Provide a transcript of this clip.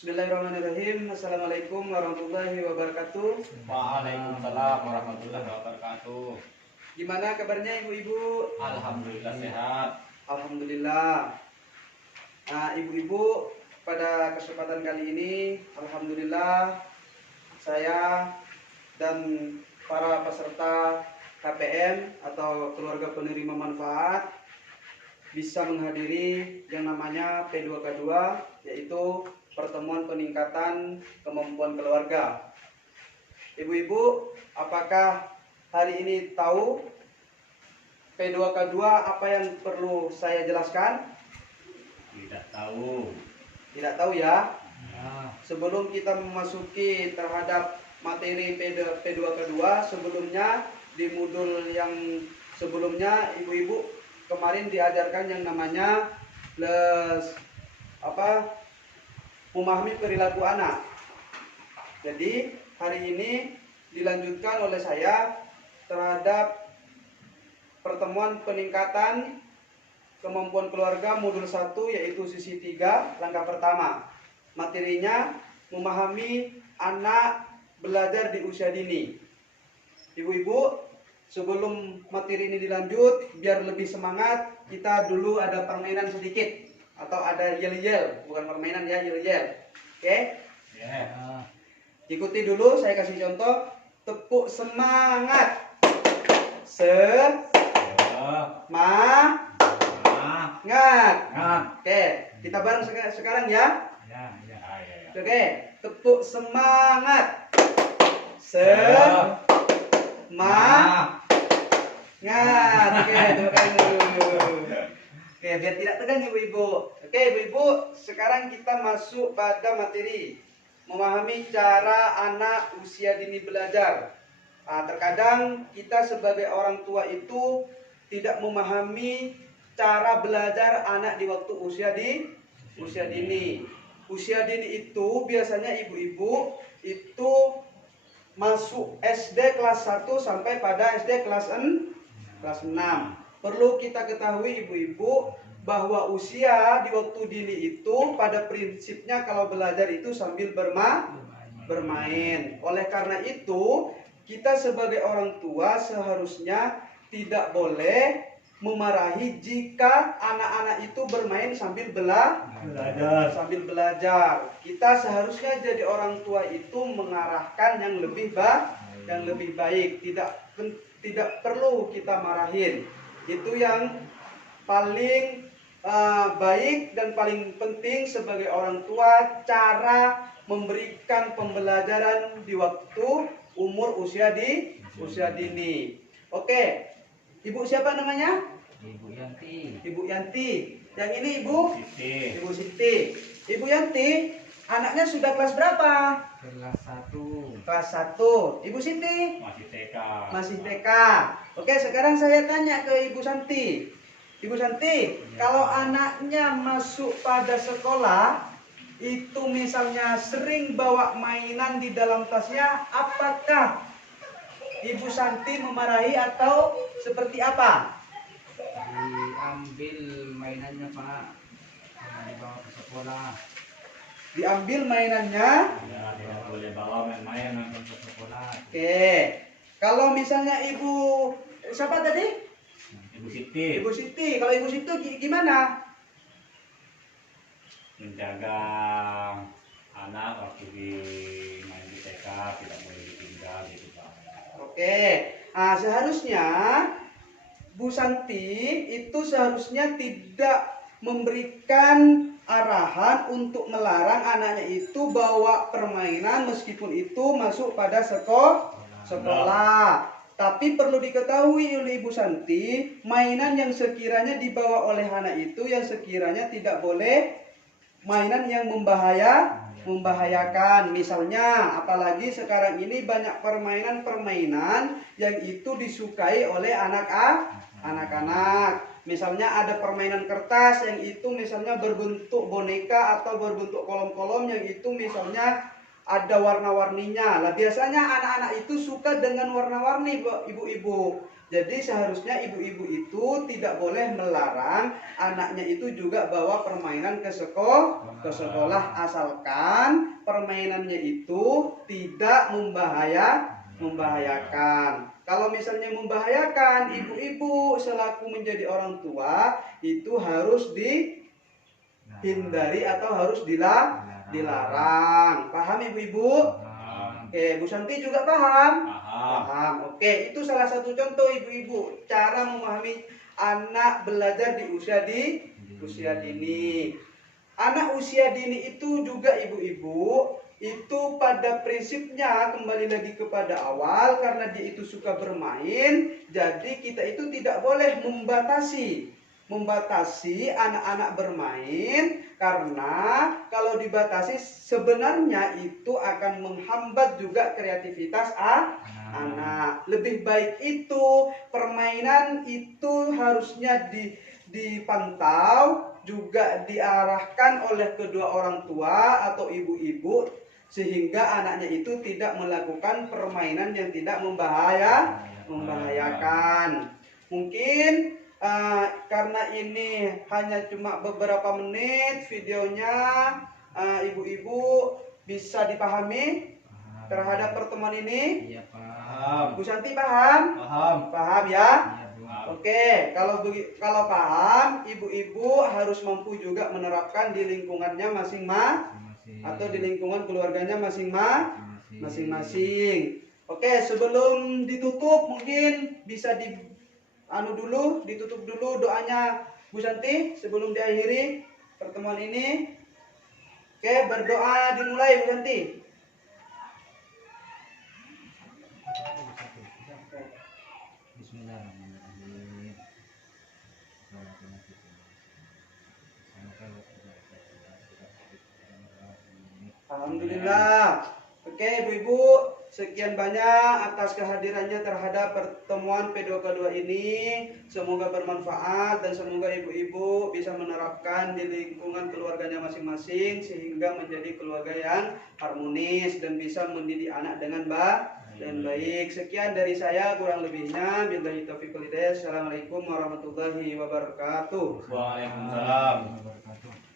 Bismillahirrahmanirrahim. Assalamualaikum warahmatullahi wabarakatuh. Waalaikumsalam warahmatullahi wabarakatuh. Gimana kabarnya ibu-ibu? Alhamdulillah sehat. Alhamdulillah. Nah, ibu-ibu, pada kesempatan kali ini, alhamdulillah saya dan para peserta KPM atau keluarga penerima manfaat bisa menghadiri yang namanya P2K2, yaitu pertemuan peningkatan kemampuan keluarga. Ibu-ibu, apakah hari ini tahu P2K2 apa yang perlu saya jelaskan? Tidak tahu. Tidak tahu ya? Sebelum kita memasuki terhadap materi P2K2, sebelumnya di modul yang sebelumnya ibu-ibu kemarin diajarkan yang namanya memahami perilaku anak. Jadi hari ini dilanjutkan oleh saya terhadap pertemuan peningkatan kemampuan keluarga modul 1, yaitu sisi 3, langkah pertama. Materinya memahami anak belajar di usia dini. Ibu-ibu, sebelum materi ini dilanjut, biar lebih semangat, kita dulu ada permainan sedikit atau ada yel-yel, bukan permainan ya, yel-yel. Oke? Yeah. Ikuti dulu, saya kasih contoh. Tepuk semangat. Semangat. Oke, kita bareng sekarang ya. Oke, tepuk semangat. Semangat. Oke, terima kasih dulu. Oke, biar tidak tegang ibu-ibu. Oke, ibu-ibu, sekarang kita masuk pada materi memahami cara anak usia dini belajar. Nah, terkadang kita sebagai orang tua itu tidak memahami cara belajar anak di waktu usia dini. Usia dini itu biasanya ibu-ibu itu masuk SD kelas 1 sampai pada SD kelas 6. Perlu kita ketahui ibu-ibu bahwa usia di waktu dini itu pada prinsipnya kalau belajar itu sambil bermain. Oleh karena itu, kita sebagai orang tua seharusnya tidak boleh memarahi jika anak-anak itu bermain sambil belajar. Kita seharusnya jadi orang tua itu mengarahkan yang lebih baik. Tidak perlu kita marahin. Itu yang paling baik dan paling penting sebagai orang tua, cara memberikan pembelajaran di waktu umur usia dini. Oke, ibu siapa namanya? Ibu Yanti. Ibu Yanti. Yang ini ibu? Siti. Ibu Siti. Ibu Yanti, anaknya sudah kelas berapa? Kelas 1. Kelas 1. Ibu Siti? Masih TK. Masih TK. Oke, sekarang saya tanya ke Ibu Santi. Ibu Santi, kalau anaknya masuk pada sekolah, itu misalnya sering bawa mainan di dalam tasnya, apakah Ibu Santi memarahi atau seperti apa? Diambil mainannya Pak. Dibawa ke sekolah. Diambil mainannya? Ya, tidak boleh bawa main-main ke sekolah. Oke. Kalau misalnya Ibu siapa tadi? Ibu Siti. Ibu Siti. Kalau Ibu Siti gimana? Menjaga anak waktu main di TK tidak boleh ditinggal gitu Pak. Oke. Nah, seharusnya Bu Santi itu seharusnya tidak memberikan arahan untuk melarang anaknya itu bawa permainan meskipun itu masuk pada sekolah. Tapi perlu diketahui oleh Ibu Santi, mainan yang sekiranya dibawa oleh anak itu yang sekiranya tidak boleh mainan yang membahayakan. Misalnya, apalagi sekarang ini banyak permainan-permainan yang itu disukai oleh anak-anak. Misalnya ada permainan kertas yang itu misalnya berbentuk boneka atau berbentuk kolom-kolom yang itu misalnya ada warna-warninya. Lah biasanya anak-anak itu suka dengan warna-warni, ibu-ibu. Jadi seharusnya ibu-ibu itu tidak boleh melarang anaknya itu juga bawa permainan ke sekolah asalkan permainannya itu tidak membahayakan. Kalau misalnya membahayakan, ibu-ibu selaku menjadi orang tua itu harus dihindari atau harus dilarang. Paham ibu-ibu? Oke, Bu Santi juga paham? Paham. Oke, itu salah satu contoh ibu-ibu cara memahami anak belajar di usia dini. Anak usia dini itu juga ibu-ibu itu pada prinsipnya kembali lagi kepada awal karena dia itu suka bermain, jadi kita itu tidak boleh membatasi anak-anak bermain karena kalau dibatasi sebenarnya itu akan menghambat juga kreativitas anak. Lebih baik itu permainan itu harusnya dipantau juga diarahkan oleh kedua orang tua atau ibu-ibu sehingga anaknya itu tidak melakukan permainan yang tidak membahayakan. Mungkin karena ini hanya cuma beberapa menit videonya, ibu-ibu bisa dipahami terhadap pertemuan ini? Iya, paham. Bu Santi paham? Paham ya? Oke, kalau paham, ibu-ibu harus mampu juga menerapkan di lingkungannya masing-masing atau di lingkungan keluarganya masing-masing. Oke, sebelum ditutup mungkin bisa ditutup dulu doanya Bu Santi sebelum diakhiri pertemuan ini. Oke, berdoa dimulai Bu Santi. Bismillahirrahmanirrahim. Alhamdulillah. Oke ibu-ibu, sekian banyak atas kehadirannya terhadap pertemuan P2K2 ini. Semoga bermanfaat dan semoga ibu-ibu bisa menerapkan di lingkungan keluarganya masing-masing sehingga menjadi keluarga yang harmonis dan bisa mendidik anak dengan baik. Sekian dari saya, kurang lebihnya billahi taufiq wal hidayah. Assalamualaikum warahmatullahi wabarakatuh. Waalaikumsalam. Wabarakatuh.